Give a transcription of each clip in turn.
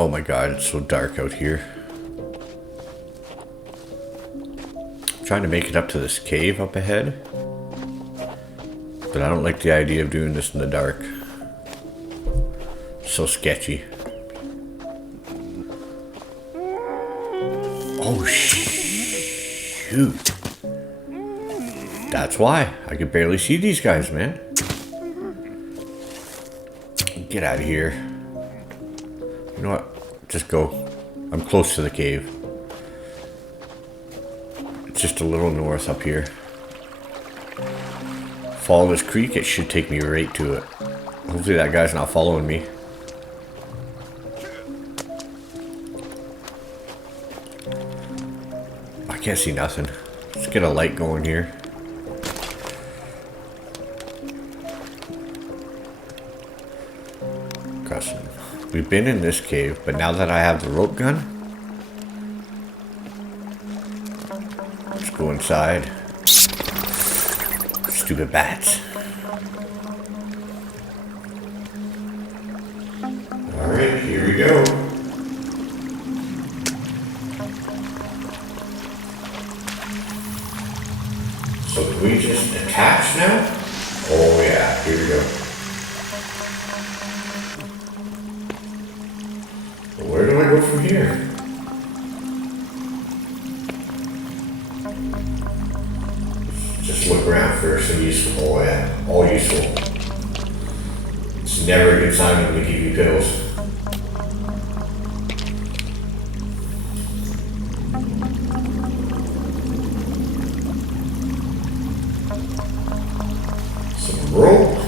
Oh my god, it's so dark out here. I'm trying to make it up to this cave up ahead. But I don't like the idea of doing this in the dark. So sketchy. Oh shoot. That's why. I could barely see these guys, man. Get out of here. You know what? Just go. I'm close to the cave. It's just a little north up here. Follow this creek, it should take me right to it. Hopefully that guy's not following me. I can't see nothing. Let's get a light going here. We've been in this cave, but now that I have the rope gun, let's go inside. Stupid bats. Alright, here we go. So can we just attach now? Oh yeah, here we go. Where do I go from here? Just look around for some useful. Oh yeah, all useful. It's never a good sign when they give you pills. Some rope.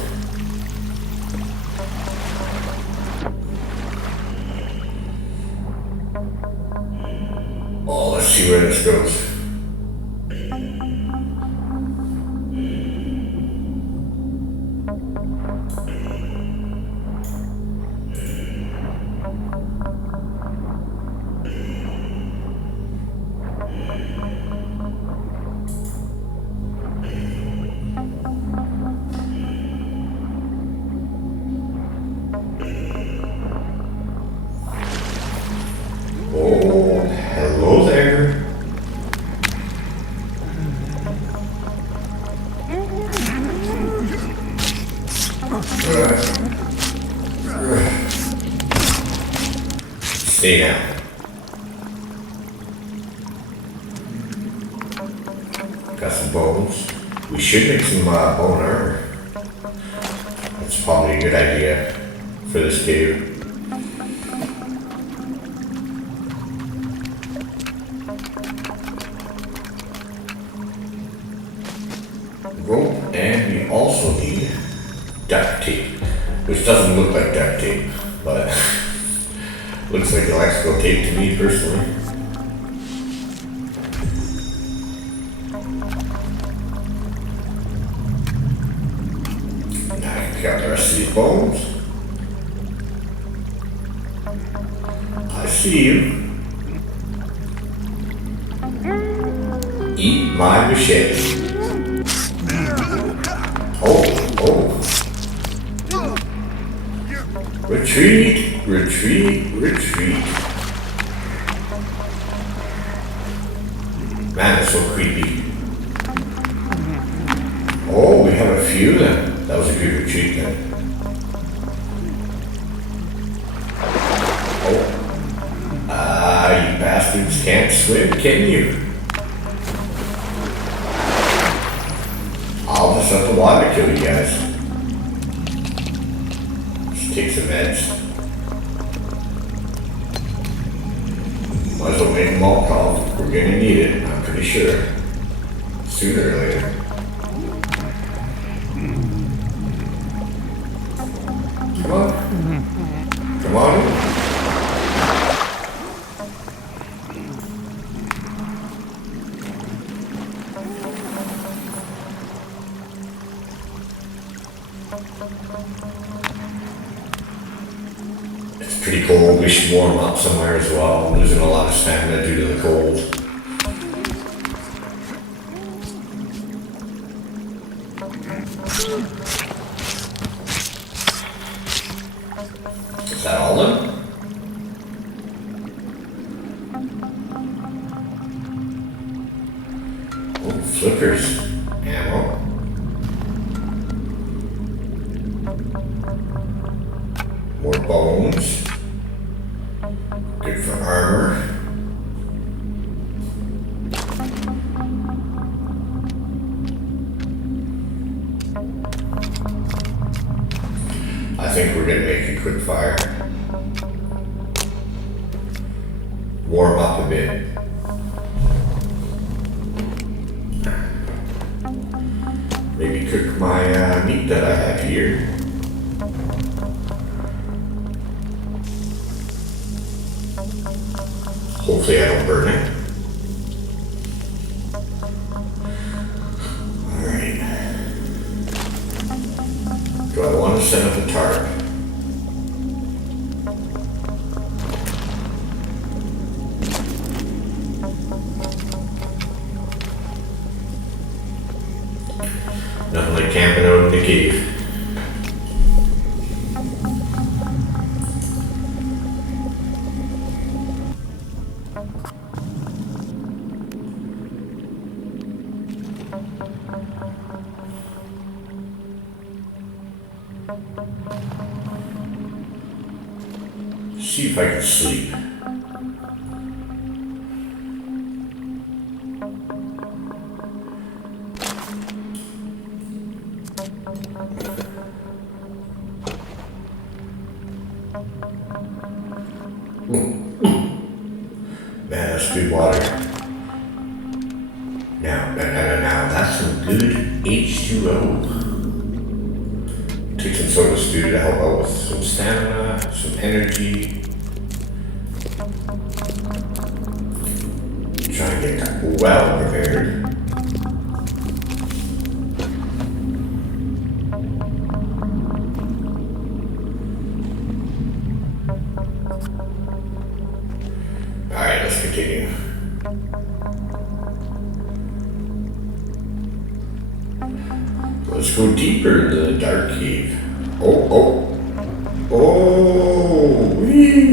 Oh, let's see where this goes. Oh, hello there. Stay down. Got some bones. We should make some bone armor. That's probably a good idea for this cave. Rope, and we also need duct tape, which doesn't look like duct tape, but looks like electrical tape to me personally. Now I got the rest of these bones. I see you. Eat my machete. Oh. Retreat, retreat, retreat. Man, that's so creepy. Oh, we have a few then. That was a good retreat then. Oh. You bastards can't swim, can you? I'll just let the water kill you guys. Just take some meds. Might as well make them all called. We're gonna need it, I'm pretty sure. Sooner or later. Come on. Come on. It's pretty cold. We should warm up somewhere as well. I'm losing a lot of stamina due to the cold. Is that all of them? Slippers. Ammo. More bones. Good for armor. I think we're gonna make a quick fire. Warm up a bit. Maybe cook my meat that I have here. Hopefully I don't burn it. Alright. Do I want to set up a tarp? Nothing like camping out in the cave. See if I can sleep. Man, that's good water. Now, that's some good H2O. Take some soda stew to help out with some stamina, some energy. Try and get well prepared. Alright, let's continue. Let's go deeper into the dark cave. Oh. Wee.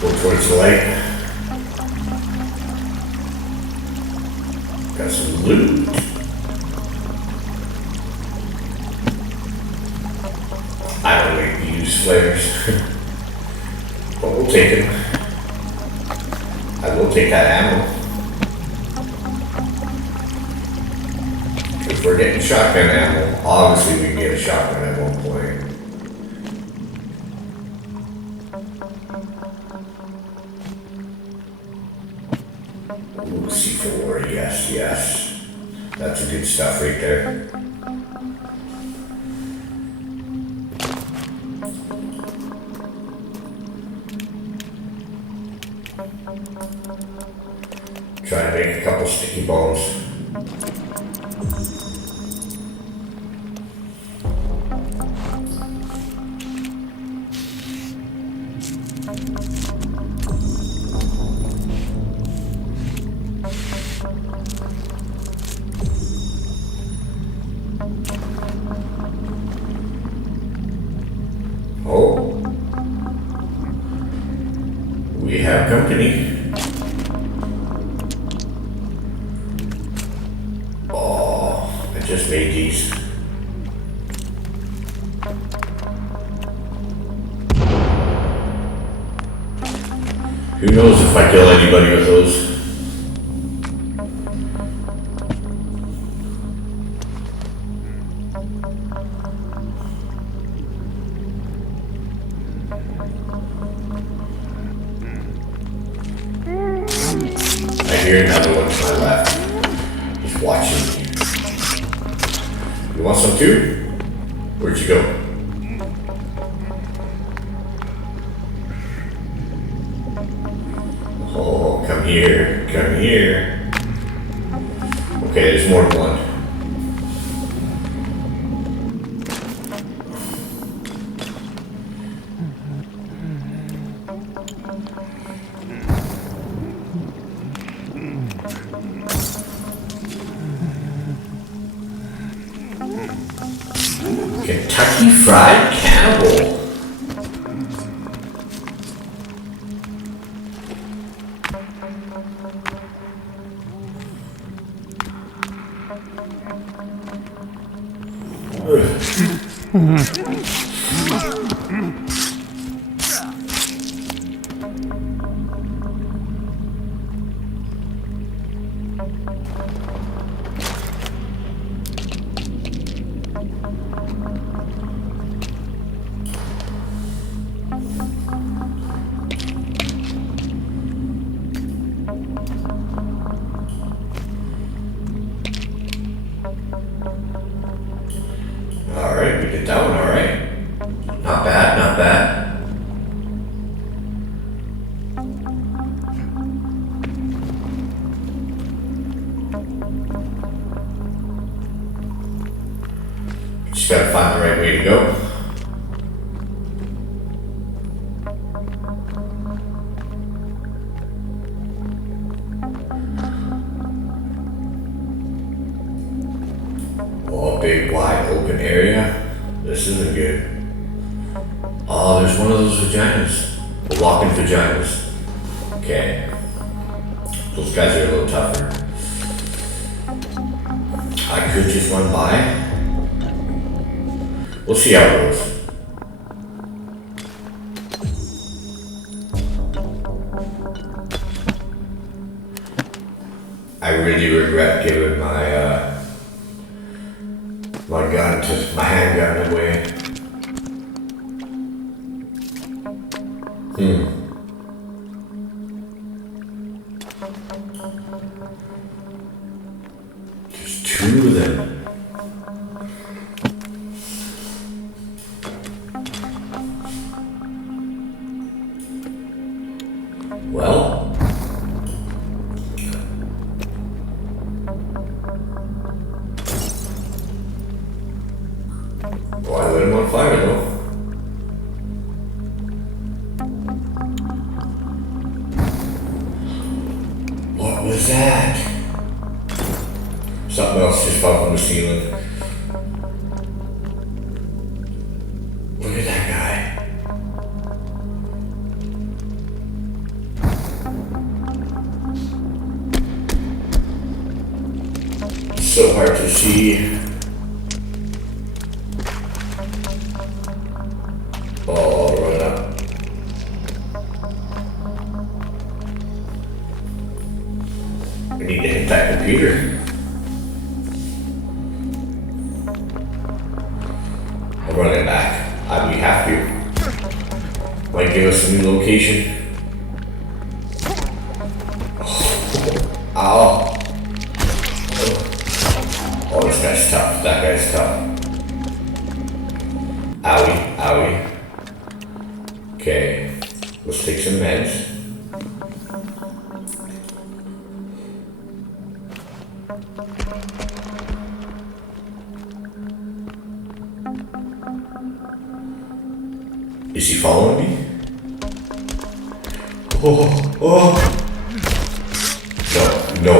Go towards the light. Got some loot. I don't like to use flares. But we'll take it. I will take that ammo. If we're getting shotgun ammo, obviously we can get a shotgun at one point. Ooh, C4, yes. That's the good stuff right there. Try and make a couple sticky bones. Oh, we have company. Just made these. Who knows if I kill anybody with those? I hear another one to my left. He's watching me. You want some too? Where'd you go? Oh, come here. Okay, there's more than one. Kentucky Fried Cannibal. Alright, we did that one alright. Not bad, not bad. Just gotta find the right way to go. Oh, big, wide, open area. This isn't good. Oh, there's one of those vaginas. Walking vaginas. Okay. Those guys are a little tougher. I could just run by. We'll see how it goes. I really regret giving my handgun away. There's two of them. Well, I lit him on fire though. What was that? Something else just fell from the ceiling. Look at that guy. So hard to see. Oh, run up. We need to hit that computer. I'm running back. We have to. Might give us a new location. Ow. Oh, this guy's tough. That guy's tough. Owie, owie. Okay, let's take some meds. Is he following me? Oh. No.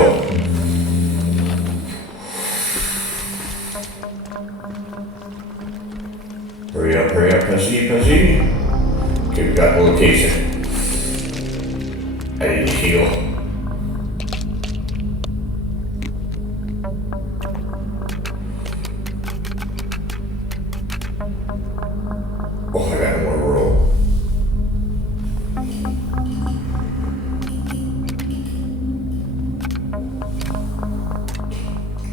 Hurry up, press E. Okay, we got the location. I need to heal. Oh, I got more roll.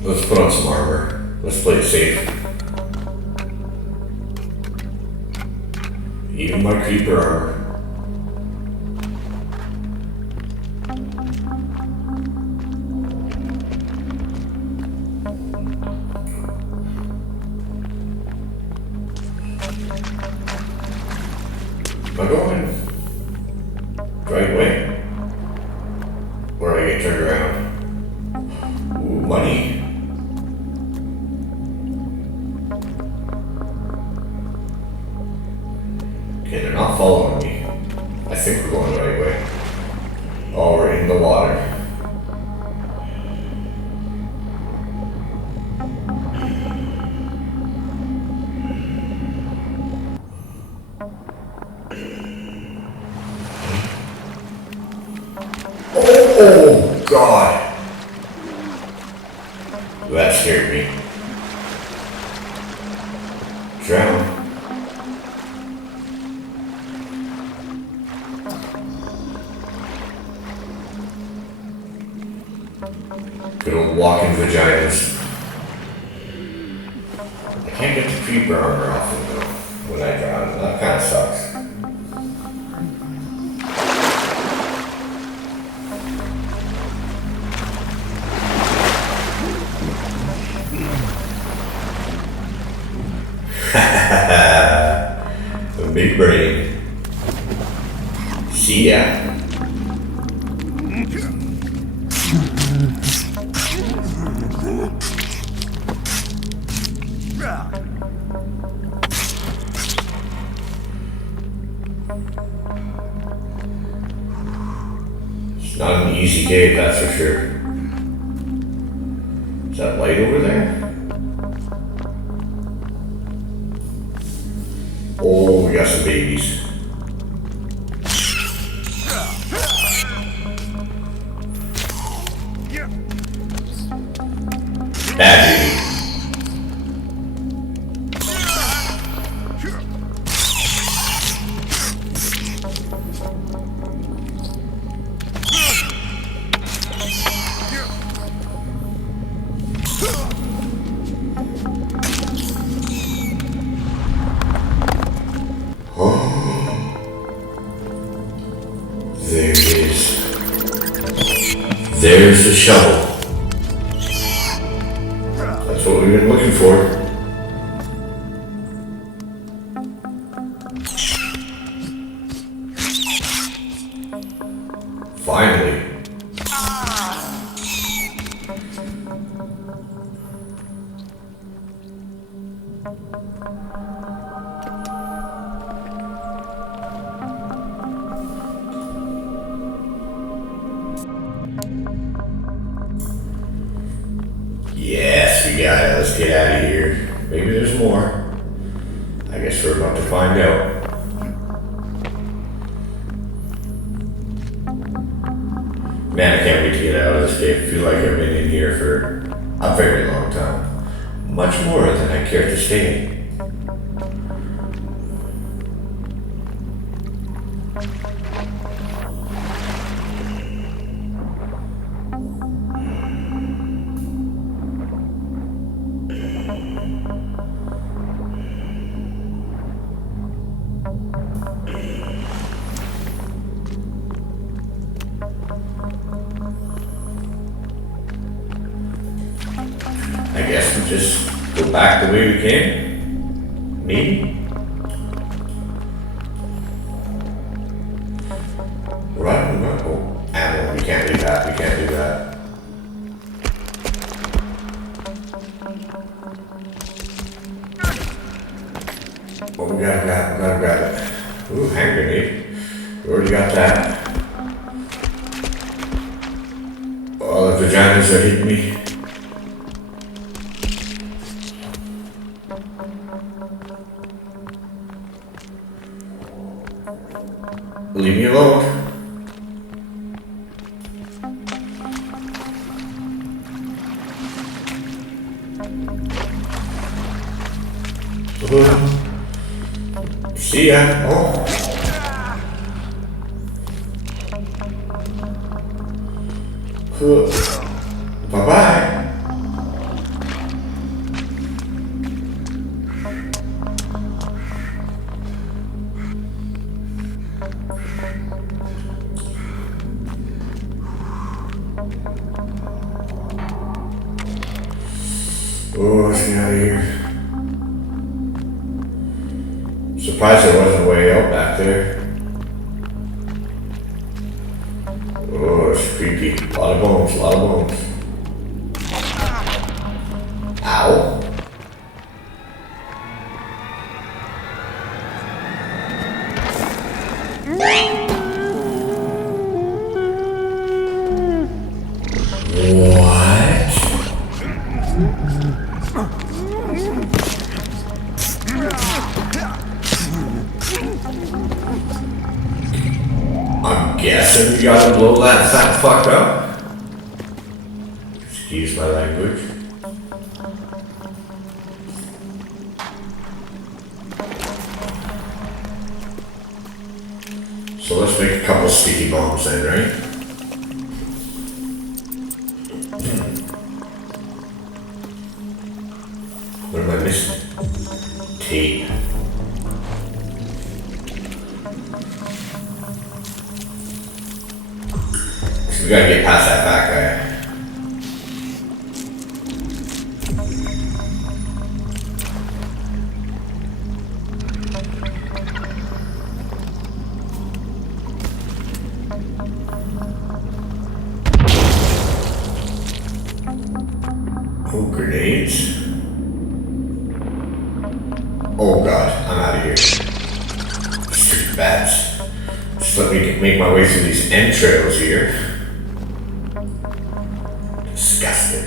Let's put on some armor. Let's play it safe. Even my creeper armor. Am I going the right way? Where do I get turned around? Ooh, money. Okay, they're not following me. I think we're going the right way. Oh, we're in the water. Oh, God. That scared me. Drown. Good old walking vaginas. I can't get the creeper armor off of them when I draw them. That kind of sucks. The big brain. See ya. It's not an easy cave, that's for sure. Is that light over there? Oh, we got some babies. Bad baby. There it is. There's the shovel. That's what we've been looking for. Finally. Yes, we got it. Let's get out of here. Maybe there's more. I guess we're about to find out. Man, I can't wait to get out of this cave. I feel like I've been in here for a very long time. Much more than I care to stay. I guess we just go back the way we came. Maybe? Right? Oh, ammo. We can't do that. We can't do that. Oh, we gotta grab it. Ooh, hand grenade. We already got that. Oh, the vaginas are hitting me. Leave me alone. See ya. Oh. Bye-bye. Oh, let's get out of here. Surprised there wasn't a way out back there. Oh, it's creepy. A lot of bones, a lot of bones. Ow. What? I'm guessing we gotta blow that fat fuck up. Excuse my language. So let's make a couple sticky bombs then, right? What am I missing? Tape. So we gotta get past that fat guy. Oh, grenades. Oh god, I'm out of here. Street bats. Just let me make my way through these entrails here. Disgusting.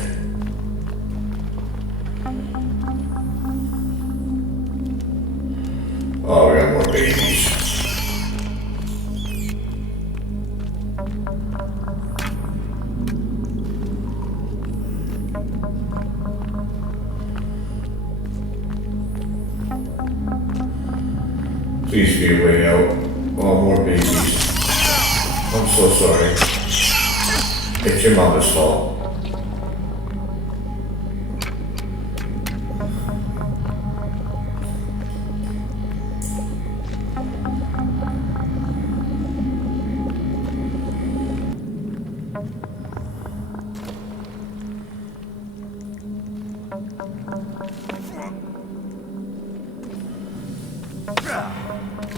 Oh, we got more babies. Please be a way out. Oh, more babies. I'm so sorry. It's your mama's fault.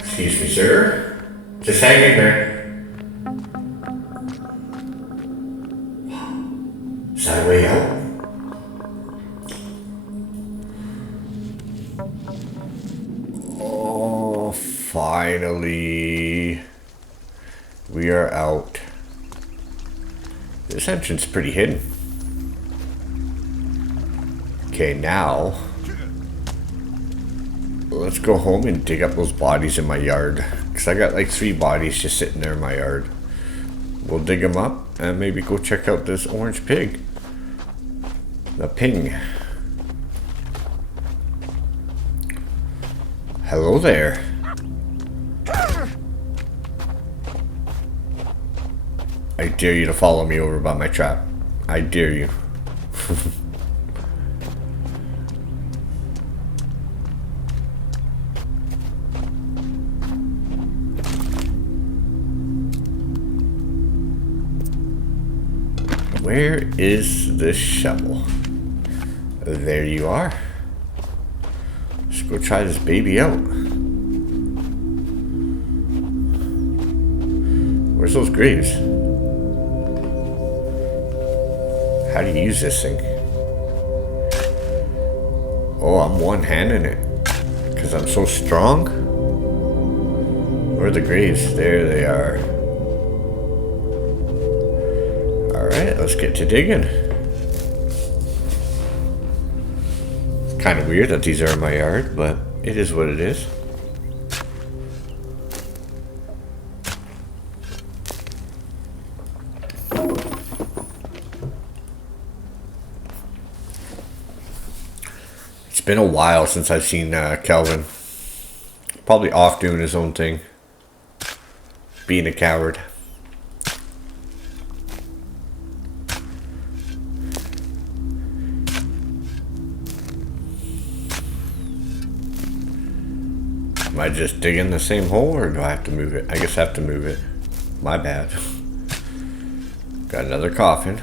Excuse me, sir. Just hang in there. Is that a way out? Oh, finally. We are out. This entrance is pretty hidden. Okay, now let's go home and dig up those bodies in my yard. Because I got like 3 bodies just sitting there in my yard. We'll dig them up and maybe go check out this orange pig. The ping. Hello there. I dare you to follow me over by my trap. I dare you. Where is this shovel? There you are. Let's go try this baby out. Where's those graves? How do you use this thing? Oh, I'm one-handing it. Because I'm so strong? Where are the graves? There they are. Alright, let's get to digging. It's kind of weird that these are in my yard, but it is what it is. It's been a while since I've seen Kelvin. Probably off doing his own thing. Being a coward. Am I just digging the same hole or do I have to move it? I guess I have to move it. My bad. Got another coffin.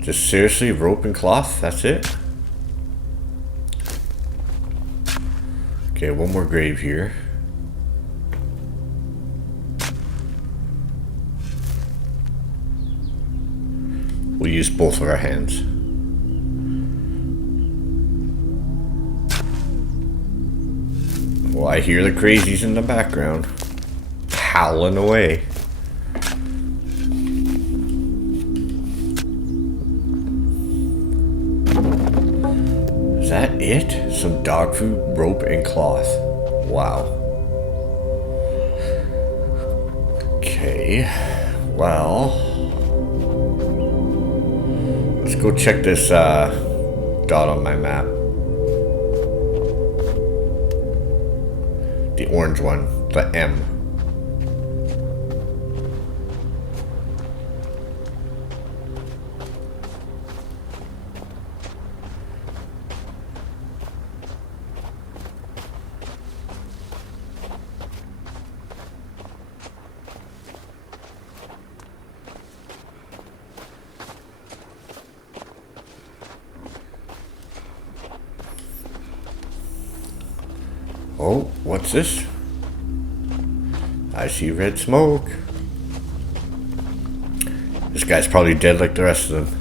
Just seriously, rope and cloth, that's it? Okay, one more grave here. We'll use both of our hands. Well, I hear the crazies in the background howling away. Is that it? Some dog food, rope, and cloth. Wow. Okay. Well, Let's go check this dot on my map. The orange one, the M. Oh, what's this? I see red smoke. This guy's probably dead like the rest of them.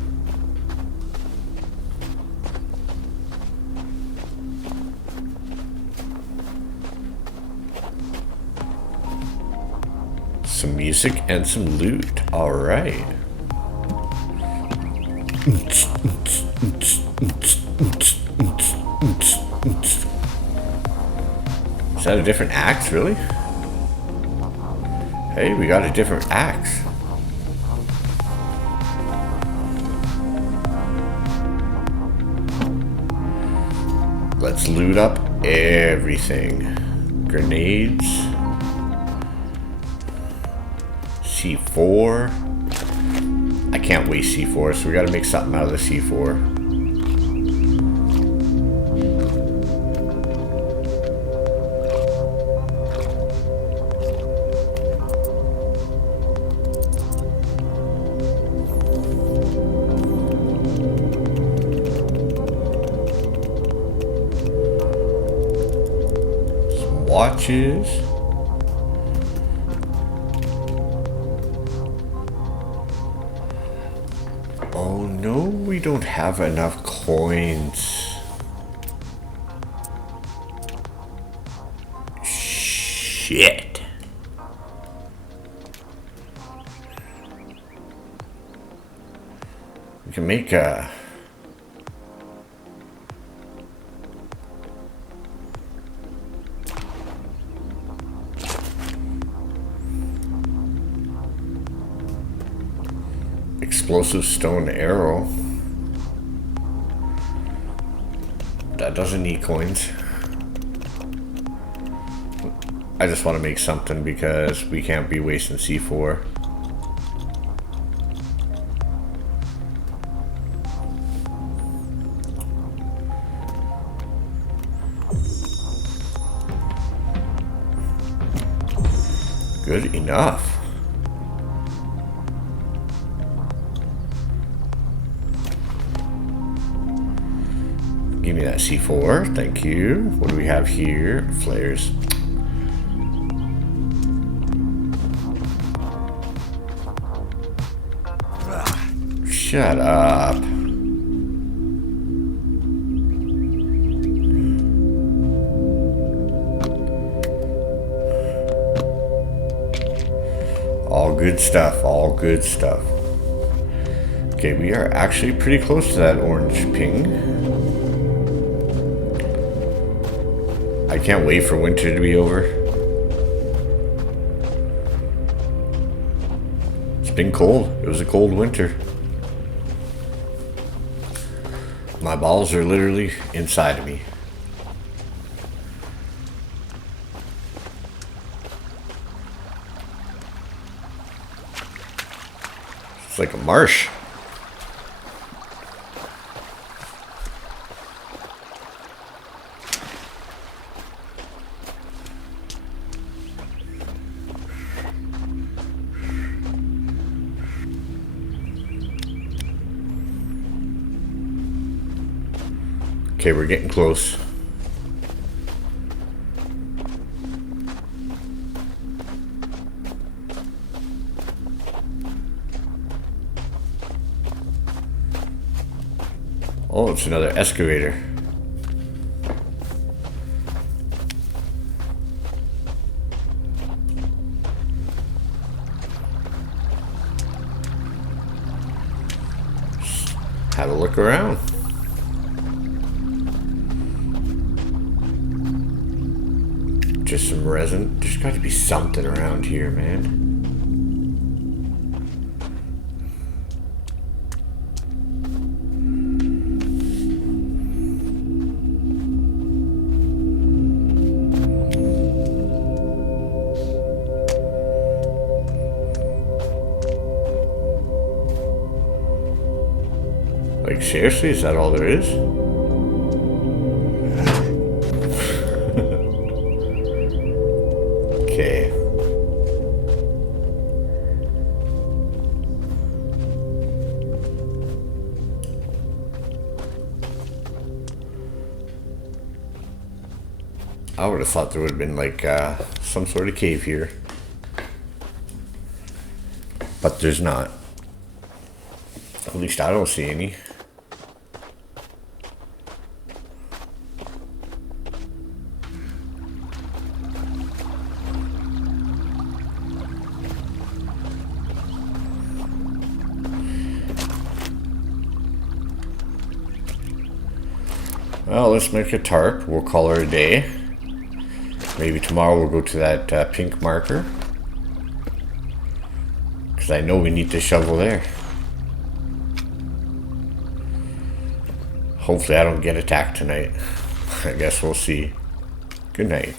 Some music and some loot. Alright. Is that a different axe, really? Hey, we got a different axe. Let's loot up everything. Grenades. C4. I can't waste C4, so we gotta make something out of the C4. Watches. Oh no, we don't have enough coins. Shit. We can make a... explosive stone arrow. That doesn't need coins. I just want to make something because we can't be wasting C4. Good enough. Give me that C4, thank you. What do we have here? Flares. Shut up. All good stuff, all good stuff. Okay, we are actually pretty close to that orange ping. I can't wait for winter to be over. It's been cold. It was a cold winter. My balls are literally inside of me. It's like a marsh. Okay, we're getting close. Oh, it's another excavator. Have a look around. Just some resin. There's got to be something around here, man. seriously, is that all there is? Okay. I would have thought there would have been like some sort of cave here. But there's not. At least I don't see any. Well, let's make a tarp. We'll call her a day. Maybe tomorrow we'll go to that pink marker. Because I know we need to shovel there. Hopefully I don't get attacked tonight. I guess we'll see. Good night.